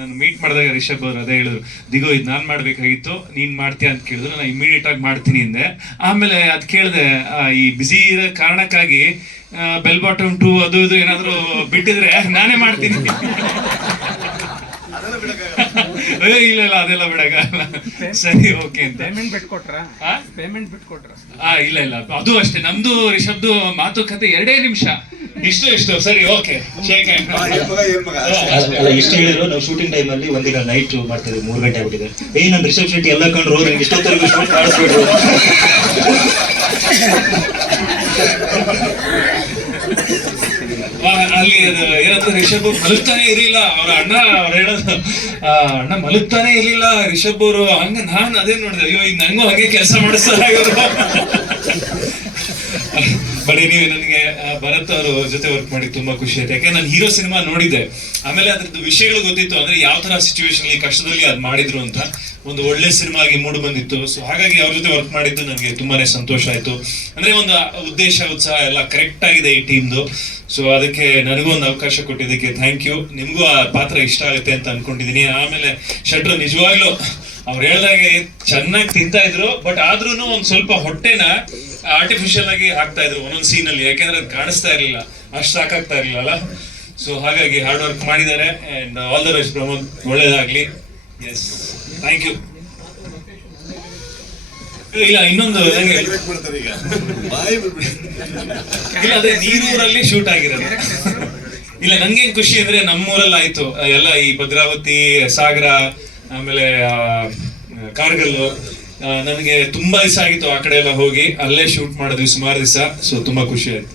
ನಾನು ಮೀಟ್ ಮಾಡಿದಾಗ ರಿಷಬ್ ಅವ್ರು ಅದೇ ಹೇಳಿದ್ರು, ದಿಗೋ ಇದು ನಾನು ಮಾಡ್ಬೇಕಾಗಿತ್ತು, ನೀನ್ ಮಾಡ್ತೀಯ ಅಂತ ಕೇಳಿದ್ರು. ನಾನು ಇಮಿಡಿಯೇಟ್ ಆಗಿ ಮಾಡ್ತೀನಿ ಅಂದೆ. ಆಮೇಲೆ ಅದ್ ಕೇಳಿದೆ, ಈ ಬಿಸಿ ಇರೋ ಕಾರಣಕ್ಕಾಗಿ ಬೆಲ್ ಬಾಟಮ್ 2 ಅದು ಇದು ಏನಾದ್ರು ಬಿಟ್ಟಿದ್ರೆ ನಾನೇ ಮಾಡ್ತೀನಿ. ಇಲ್ಲ ಅದೆಲ್ಲ ಬಿಡಕ್ಕಾಗಲ್ಲ. ಸರಿ ಓಕೆ ಅಂತ ಪೇಮೆಂಟ್ ಬಿಟ್ಕೊಟ್ರ ಇಲ್ಲ ಅದು ಅಷ್ಟೇ. ನಮ್ದು ರಿಷಬ್ದು ಮಾತುಕತೆ 2 ನಿಮಿಷ, ಇಷ್ಟು ಸರಿ ಓಕೆ. ಅಲ್ಲ ಇಷ್ಟು ಹೇಳಿದ್ರು. ನಾವು ಶೂಟಿಂಗ್ ಟೈಮ್ ಅಲ್ಲಿ ಒಂದಿನ ನೈಟ್ ಮಾಡ್ತಾ ಇದ್ವಿ, 3 ಗಂಟೆ ಆಗ್ಬಿಟ್ಟಿದೆ. ನನ್ ರಿಷಬ್ ಶೆಟ್ಟಿ ಎಲ್ಲ ಕಂಡ್ರು, ನಂಗೆ ಇಷ್ಟೊತ್ತರೆಗೂ ಶೂಟ್ ಮಾಡಿಸ್ಬಿಟ್ರು. ಅಲ್ಲಿ ಏನಂತ ರಿಷಬ್ ಮಲಗ್ತಾನೆ ಇರಲಿಲ್ಲ. ಅವ್ರ ಅವ್ರು ಹೇಳೋದು, ಅಣ್ಣ ಮಲಗ್ತಾನೆ ಇರ್ಲಿಲ್ಲ ರಿಷಬ್ ಅವರು. ಹಂಗ ನಾನ್ ಅದೇ ನೋಡಿದೆ, ಅಯ್ಯೋ ಈಗ ನಂಗೂ ಹಾಗೆ ಕೆಲಸ ಮಾಡಿಸ್ತಾರೆ ಇವರು. ಬಟ್ ನೀವು ನನಗೆ ಭರತ್ ಅವ್ರ ಜೊತೆ ವರ್ಕ್ ಮಾಡಿ ತುಂಬಾ ಖುಷಿ ಆಯ್ತು. ಯಾಕೆ ನಾನು ಹೀರೋ ಸಿನಿಮಾ ನೋಡಿದ್ದೆ, ಆಮೇಲೆ ಅದ್ರದ್ದು ವಿಷಯಗಳು ಗೊತ್ತಿತ್ತು. ಅಂದ್ರೆ ಯಾವ ತರ ಸಿಚುವೇಶನ್ ಕಷ್ಟದಲ್ಲಿ ಅದ್ ಮಾಡಿದ್ರು ಅಂತ ಒಂದು ಒಳ್ಳೆ ಸಿನಿಮಾ ಆಗಿ ಮೂಡ್ ಬಂದಿತ್ತು. ಸೊ ಹಾಗಾಗಿ ಅವ್ರ ಜೊತೆ ವರ್ಕ್ ಮಾಡಿದ್ದು ನನಗೆ ತುಂಬಾನೇ ಸಂತೋಷ ಆಯ್ತು. ಅಂದ್ರೆ ಒಂದು ಉದ್ದೇಶ ಉತ್ಸಾಹ ಎಲ್ಲ ಕರೆಕ್ಟ್ ಆಗಿದೆ ಈ ಟೀಮ್ದು. ಸೊ ಅದಕ್ಕೆ ನನಗೂ ಒಂದು ಅವಕಾಶ ಕೊಟ್ಟಿದ್ದಕ್ಕೆ ಥ್ಯಾಂಕ್ ಯು. ನಿಮ್ಗೂ ಆ ಪಾತ್ರ ಇಷ್ಟ ಆಗುತ್ತೆ ಅಂತ ಅನ್ಕೊಂಡಿದೀನಿ. ಆಮೇಲೆ ಶೆಟ್ರು ನಿಜವಾಗ್ಲೂ ಅವ್ರು ಹೇಳ್ದಾಗೆ ಚೆನ್ನಾಗಿ ತಿಂತಾ ಇದ್ರು, ಬಟ್ ಆದ್ರೂನು ಒಂದ್ ಸ್ವಲ್ಪ ಹೊಟ್ಟೆನ ಆರ್ಟಿಫಿಷಿಯಲ್ ಆಗಿ ಹಾಕ್ತಾ ಇದ್ರು ಒಂದೊಂದು ಸೀನ್ ಅಲ್ಲಿ. ಯಾಕೆಂದ್ರೆ ಅದು ಕಾಣಿಸ್ತಾ ಇರ್ಲಿಲ್ಲ, ಅಷ್ಟು ಸಾಕಾಗ್ತಾ ಇರ್ಲಿಲ್ಲ. ಸೊ ಹಾಗಾಗಿ ಹಾರ್ಡ್ ವರ್ಕ್ ಮಾಡಿದ್ದಾರೆ. And all the best Pramod, ಒಳ್ಳೇದಾಗ್ಲಿ. Yes thank you. ಇಲ್ಲ ಇನ್ನೊಂದು ಇಲ್ಲ, ಅದೇ ನೀರೂರಲ್ಲಿ ಶೂಟ್ ಆಗಿರೋದು. ಇಲ್ಲ ನಂಗೇನ್ ಖುಷಿ ಅಂದ್ರೆ ನಮ್ಮೂರಲ್ಲಿ ಆಯ್ತು ಎಲ್ಲ, ಈ ಭದ್ರಾವತಿ, ಸಾಗರ, ಆಮೇಲೆ ಕಾರ್ಗಲ್. ನನಗೆ ತುಂಬಾ ದಿವಸ ಆಗಿತ್ತು ಆ ಕಡೆ ಎಲ್ಲ ಹೋಗಿ, ಅಲ್ಲೇ ಶೂಟ್ ಮಾಡಿದ್ವಿ ಸುಮಾರು ದಿವಸ. ಸೊ ತುಂಬಾ ಖುಷಿ ಆಯ್ತು.